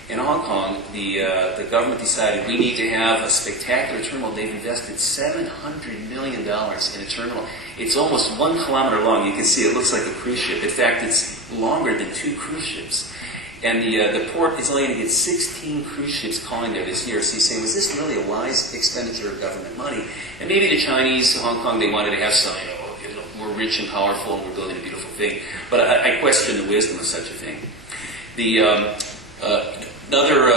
In Hong Kong, the government decided we need to have a spectacular terminal. They've invested $700 million in a terminal. It's almost 1 kilometer long. You can see it looks like a cruise ship. In fact, it's longer than 2 cruise ships. And the port is only going to get 16 cruise ships calling there this year. So you say, was this really a wise expenditure of government money? And maybe the Chinese, Hong Kong, they wanted to have some, we're rich and powerful and we're building a beautiful thing. But I question the wisdom of such a thing.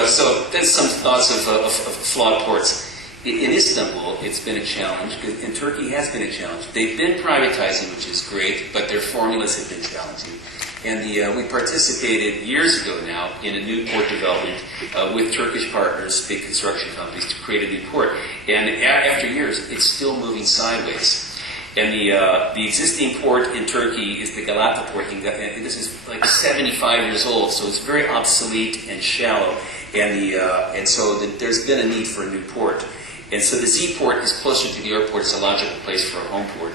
So that's some thoughts of flawed ports. In Istanbul, it's been a challenge. In Turkey, has been a challenge. They've been privatizing, which is great, but their formulas have been challenging. And we participated years ago now in a new port development with Turkish partners, big construction companies, to create a new port. And after years, it's still moving sideways. And the existing port in Turkey is the Galata port. And this is like 75 years old, so it's very obsolete and shallow. And so there's been a need for a new port. And so the Z port is closer to the airport. It's a logical place for a home port.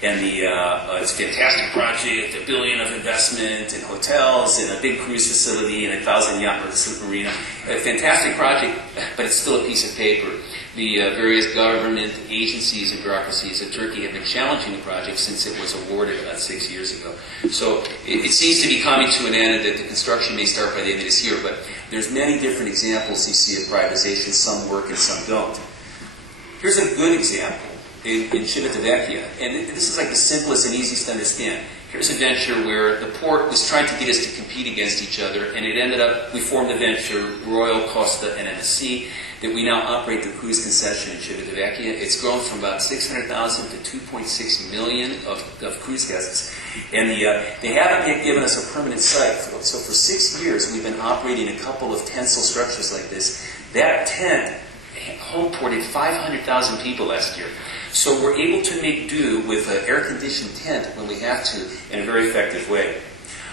And it's a fantastic project, $1 billion of investment in hotels and a big cruise facility and 1,000 yacht marina. A fantastic project, but it's still a piece of paper. The various government agencies and bureaucracies of Turkey have been challenging the project since it was awarded about 6 years ago. So it seems to be coming to an end, and that the construction may start by the end of this year, but there's many different examples you see of privatization. Some work and some don't. Here's a good example in Civitavecchia, and this is like the simplest and easiest to understand. Here's a venture where the port was trying to get us to compete against each other, and it ended up, we formed a venture, Royal, Costa, and MSC, that we now operate the cruise concession in Civitavecchia. It's grown from about 600,000 to 2.6 million of cruise guests. And they haven't yet given us a permanent site. So for 6 years, we've been operating a couple of tensile structures like this. That tent home ported 500,000 people last year. So we're able to make do with an air-conditioned tent when we have to in a very effective way.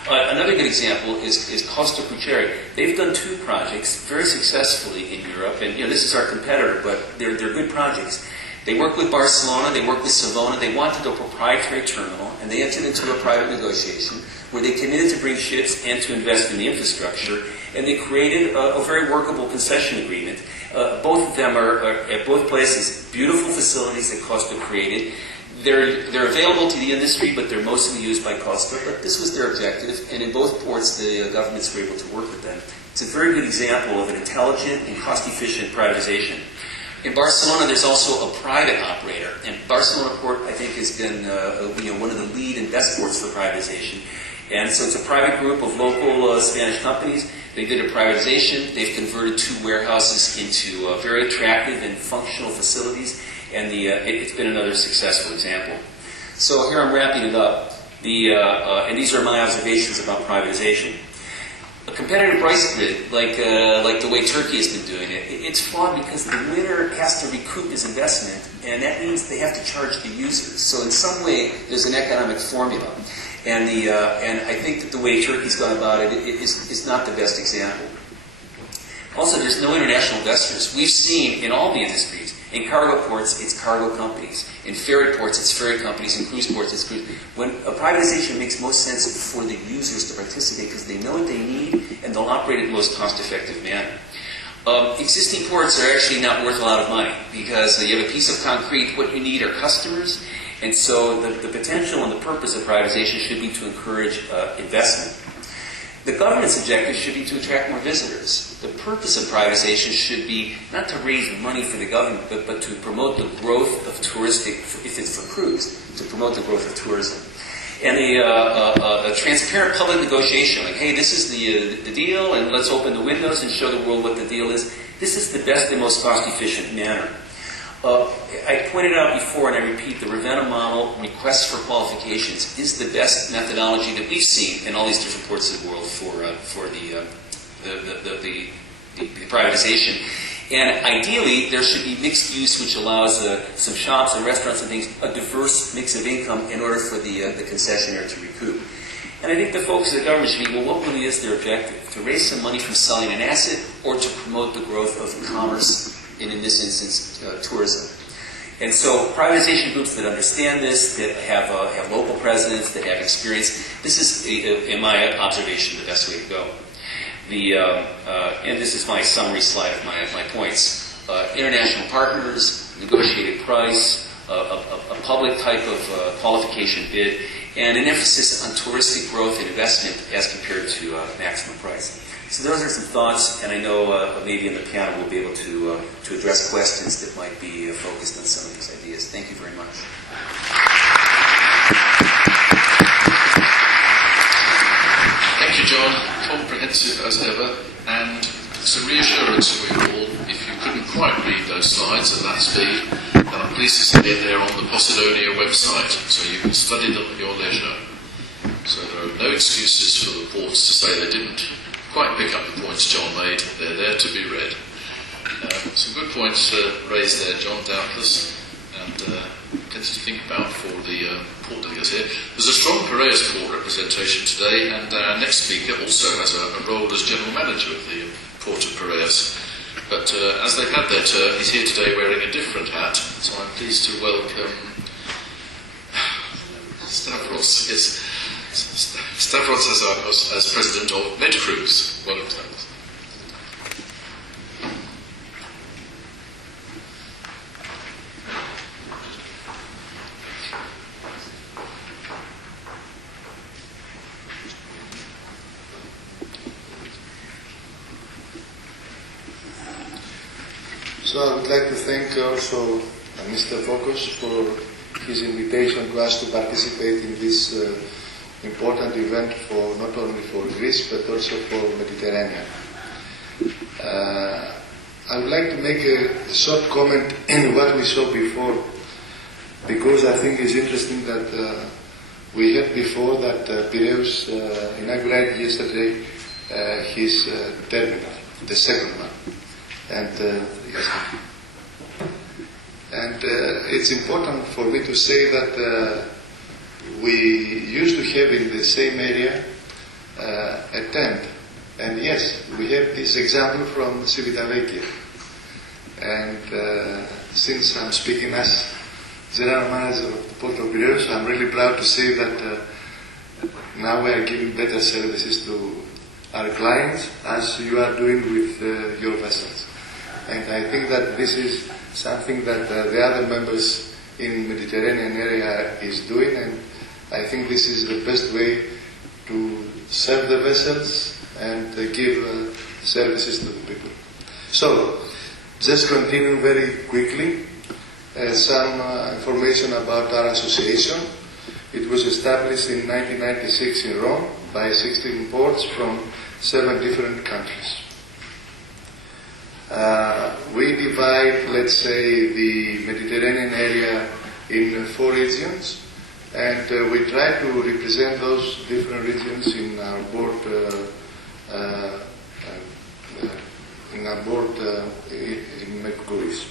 Another good example is Costa Crociere. They've done 2 projects very successfully in Europe, and this is our competitor, but they're good projects. They work with Barcelona, they work with Savona, they wanted a proprietary terminal, and they entered into a private negotiation where they committed to bring ships and to invest in the infrastructure, and they created a very workable concession agreement. Both of them are at both places beautiful facilities that Costa created. They're available to the industry, but they're mostly used by Costa. But this was their objective, and in both ports, the governments were able to work with them. It's a very good example of an intelligent and cost-efficient privatization. In Barcelona, there's also a private operator, and Barcelona Port, I think, has been one of the lead and best ports for privatization. And so it's a private group of local Spanish companies. They did a privatization. They've converted 2 warehouses into very attractive and functional facilities. And it's been another successful example. So here I'm wrapping it up. And these are my observations about privatization. A competitive price grid, like the way Turkey has been doing it, it's flawed because the winner has to recoup his investment, and that means they have to charge the users. So in some way, there's an economic formula. And I think that the way Turkey's gone about it is not the best example. Also, there's no international investors. We've seen in all the industries, in cargo ports, it's cargo companies. In ferry ports, it's ferry companies. In cruise ports, it's cruise. When a privatization makes most sense for the users to participate because they know what they need and they'll operate in the most cost-effective manner. Existing ports are actually not worth a lot of money because you have a piece of concrete. What you need are customers. And so the potential and the purpose of privatization should be to encourage investment. The government's objective should be to attract more visitors. The purpose of privatization should be not to raise money for the government, but to promote the growth of touristic, if it's for cruise, to promote the growth of tourism. And a transparent public negotiation, like, hey, this is the deal, and let's open the windows and show the world what the deal is. This is the best and most cost-efficient manner. I pointed out before, and I repeat, the Ravenna model, request for qualifications, is the best methodology that we've seen in all these different parts of the world for the privatization. And ideally, there should be mixed use, which allows some shops and restaurants and things, a diverse mix of income in order for the concessionaire to recoup. And I think the focus of the government should be, well, what really is their objective? To raise some money from selling an asset, or to promote the growth of commerce, and in this instance, tourism. And so privatization groups that understand this, that have local presidents, that have experience, this is, in my observation, the best way to go. And this is my summary slide of my points. International partners, negotiated price, a public type of qualification bid, and an emphasis on touristic growth and investment as compared to maximum price. So those are some thoughts, and I know maybe in the panel we'll be able to address questions that might be focused on some of these ideas. Thank you very much. Thank you, John. Comprehensive as ever, and it's a reassurance for you all. If you couldn't quite read those slides at that speed, then I'm pleased to say they're on the Posidonia website, so you can study them at your leisure. So there are no excuses for the reports to say they didn't quite pick up the points John made. They're there to be read. Some good points raised there, John, doubtless, and plenty to think about for the port delegates here. There's a strong Piraeus port representation today, and our next speaker also has a role as general manager of the port of Piraeus. But as they've had their turn, he's here today wearing a different hat, so I'm pleased to welcome Stavros. Yes. Stavros Hatzakos as president of Medcruise. Welcome, Stavros. So I would like to thank also Mr. Fokos for his invitation to us to participate in this important event for not only for Greece but also for Mediterranean. I would like to make a short comment in what we saw before, because I think it's interesting that we heard before that Piraeus inaugurated yesterday his terminal, the second one, and it's important for me to say that we used to have in the same area a tent, and yes, we have this example from Civitavecchia. And since I'm speaking as general manager of the Port of Piraeus, I'm really proud to say that now we are giving better services to our clients, as you are doing with your vessels. And I think that this is something that the other members in the Mediterranean area is doing, and I think this is the best way to serve the vessels and give services to the people. So, just continue very quickly. Some information about our association. It was established in 1996 in Rome by 16 ports from 7 different countries. We divide, let's say, the Mediterranean area in 4 regions, and we try to represent those different regions in our board in Medcruise.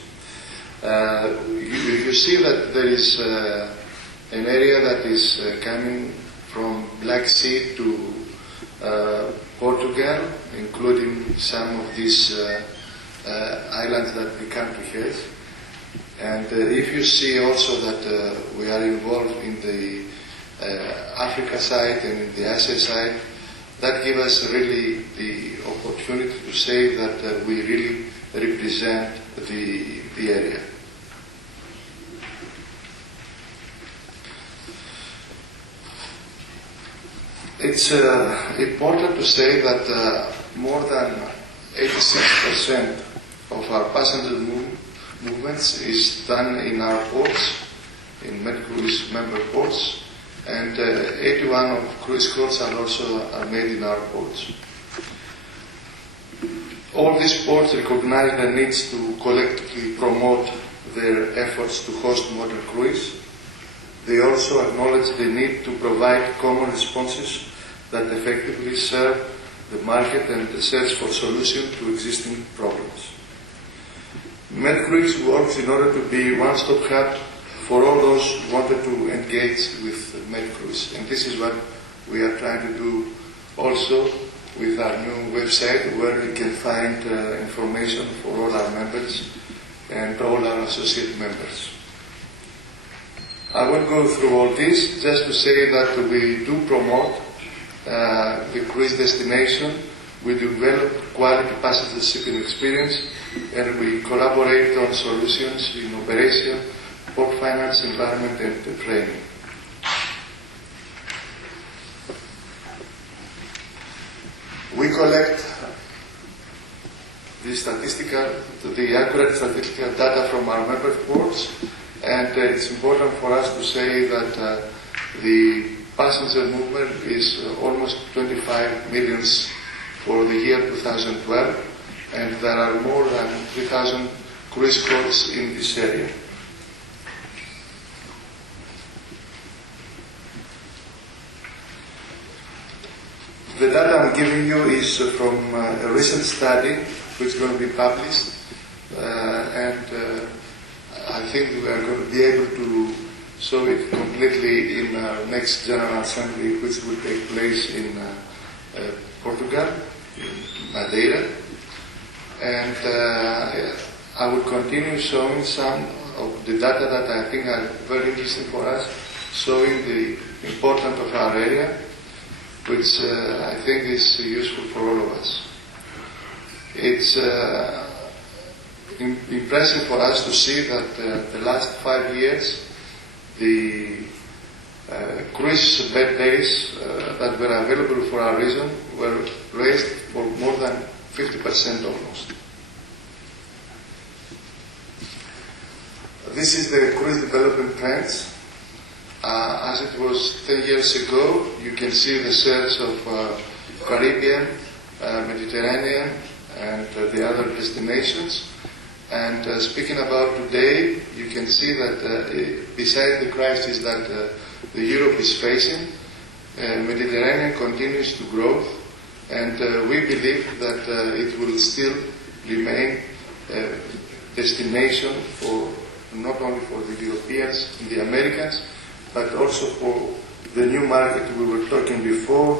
You see that there is an area that is coming from Black Sea to Portugal, including some of these islands that the country has. And if you see also that we are involved in the Africa side and in the Asia side, that gives us really the opportunity to say that we really represent the area. It's important to say that more than 86% of our passenger movements is done in our ports, in Medcruise member ports, and 81 of cruise calls are made in our ports. All these ports recognize the needs to collectively promote their efforts to host modern cruise. They also acknowledge the need to provide common responses that effectively serve the market and search for solutions to existing problems. Medcruise works in order to be one-stop hub for all those who wanted to engage with Medcruise, and this is what we are trying to do also with our new website, where you can find information for all our members and all our associate members. I won't go through all this, just to say that we do promote the cruise destination, we develop quality passenger shipping experience, and we collaborate on solutions in operation, port finance, environment, and training. We collect the accurate statistical data from our member ports, and it's important for us to say that the passenger movement is almost 25 million for the year 2012, and there are more than 3,000 cruise calls in this area. The data I'm giving you is from a recent study which is going to be published, and I think we are going to be able to show it completely in our next General Assembly, which will take place in Portugal, in Madeira. And I will continue showing some of the data that I think are very interesting for us, showing the importance of our area, which I think is useful for all of us. It's impressive for us to see that the last 5 years, the cruise bed days that were available for our region were raised for more than 50% almost. This is the cruise development trends. As it was 10 years ago, you can see the surge of Caribbean, Mediterranean, and the other destinations. And speaking about today, you can see that besides the crisis that the Europe is facing, Mediterranean continues to grow, and we believe that it will still remain a destination for not only for the Europeans and the Americans, but also for the new market we were talking before,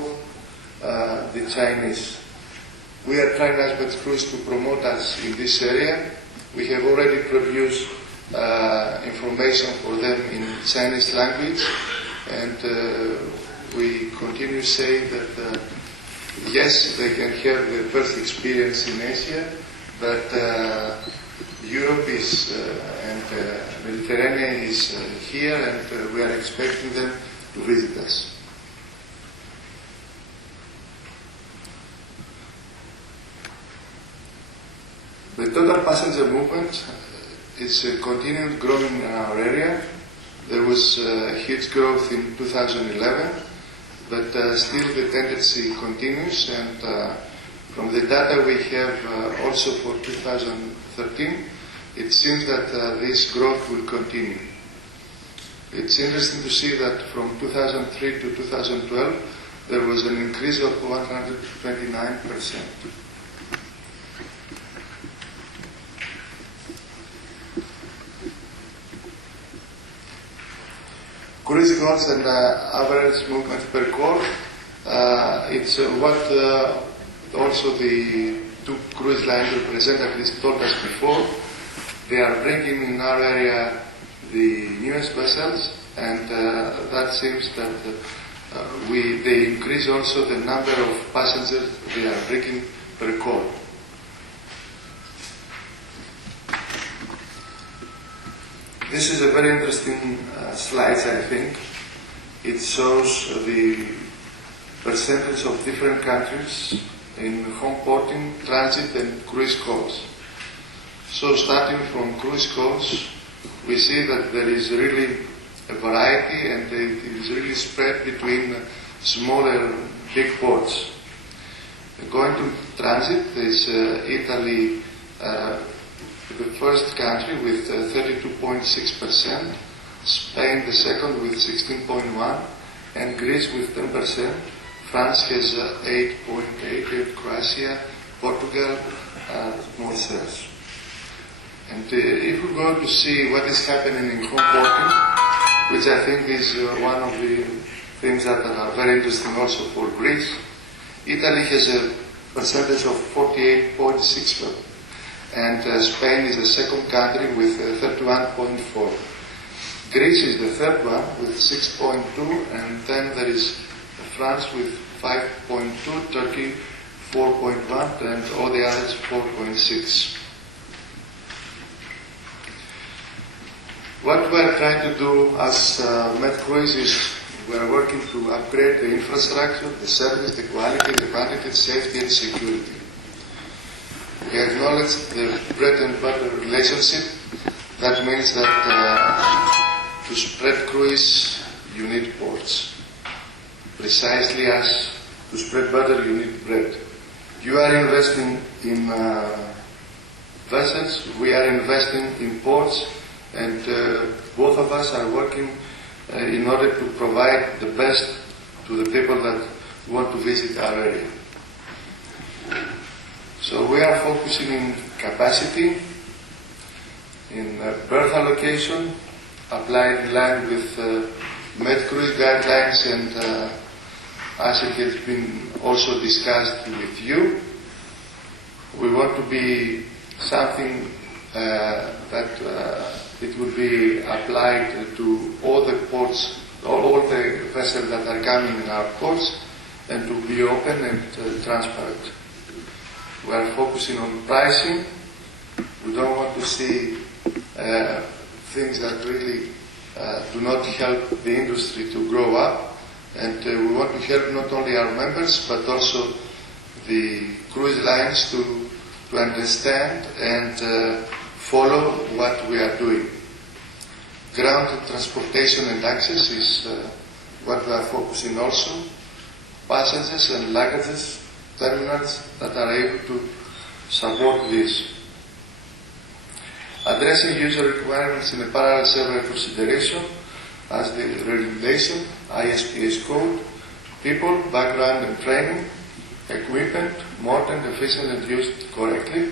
the Chinese. We are trying as Medcruise to promote us in this area. We have already produced information for them in Chinese language, and we continue saying that yes, they can have the first experience in Asia, but Europe is and Mediterranean is here, and we are expecting them to visit us. The total passenger movement is continuing growing in our area. There was huge growth in 2011, but still the tendency continues, and from the data we have also for 2013, it seems that this growth will continue. It's interesting to see that from 2003 to 2012, there was an increase of 129%. Cruise calls and average movement per call, it's what also the two cruise line representatives told us before. They are bringing in our area the newest vessels, and that seems that they increase also the number of passengers they are bringing per call. This is a very interesting slide, I think. It shows the percentage of different countries in home porting, transit and cruise calls. So starting from cruise calls, we see that there is really a variety and it is really spread between smaller big ports. Going to transit is Italy, the first country with 32.6%, Spain the second with 16.1%, and Greece with 10%. France has 8.8%, and Croatia, Portugal more shares. And if we go to see what is happening in home porting, which I think is one of the things that are very interesting also for Greece, Italy has a percentage of 48.6%, and Spain is the second country with 31.4%. Greece is the third one with 6.2%, and then there is France with 5.2%, Turkey 4.1%, and all the others 4.6%. What we are trying to do as Medcruise is we are working to upgrade the infrastructure, the service, the quality, the quantity, safety and security. We acknowledge the bread and butter relationship. That means that to spread cruise you need ports. Precisely as to spread butter you need bread. You are investing in vessels, we are investing in ports, and both of us are working in order to provide the best to the people that want to visit our area. So we are focusing in capacity, in berth allocation, applied in line with Medcruise guidelines, and as it has been also discussed with you, we want to be something that it will be applied to all the ports, all the vessels that are coming in our ports, and to be open and transparent. We are focusing on pricing. We don't want to see things that really do not help the industry to grow up, and we want to help not only our members but also the cruise lines to understand and follow what we are doing. Ground transportation and access is what we are focusing also. Passengers and luggages, terminals that are able to support this. Addressing user requirements in a parallel several consideration as the regulation, ISPS code, people, background and training, equipment, modern, efficient and used correctly,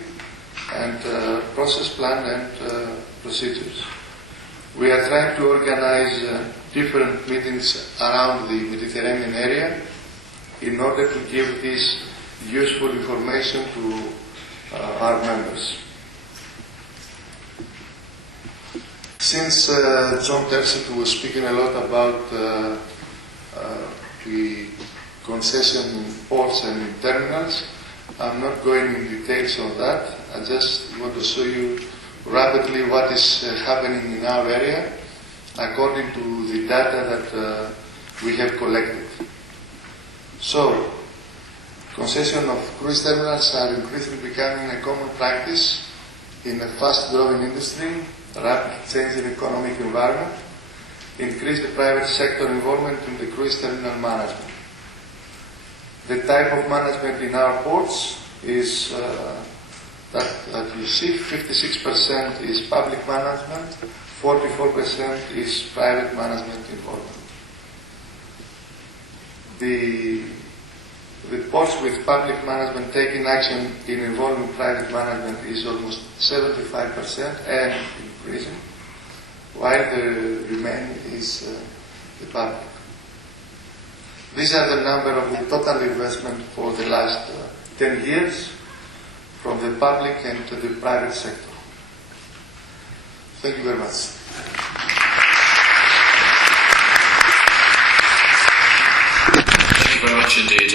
and process plan and procedures. We are trying to organize different meetings around the Mediterranean area in order to give this useful information to our members. Since John Tersit was speaking a lot about the concession in ports and in terminals, I'm not going in details on that. I just want to show you rapidly what is happening in our area according to the data that we have collected. So, concession of cruise terminals are increasingly becoming a common practice in a fast-growing industry, rapid changing economic environment, increase the private sector involvement in the cruise terminal management. The type of management in our ports is that you see, 56% is public management, 44% is private management involvement. The ports with public management taking action in involving private management is almost 75% and increasing, while the remaining is the public. These are the number of the total investment for the last 10 years from the public and to the private sector. Thank you very much. Thank you very much indeed.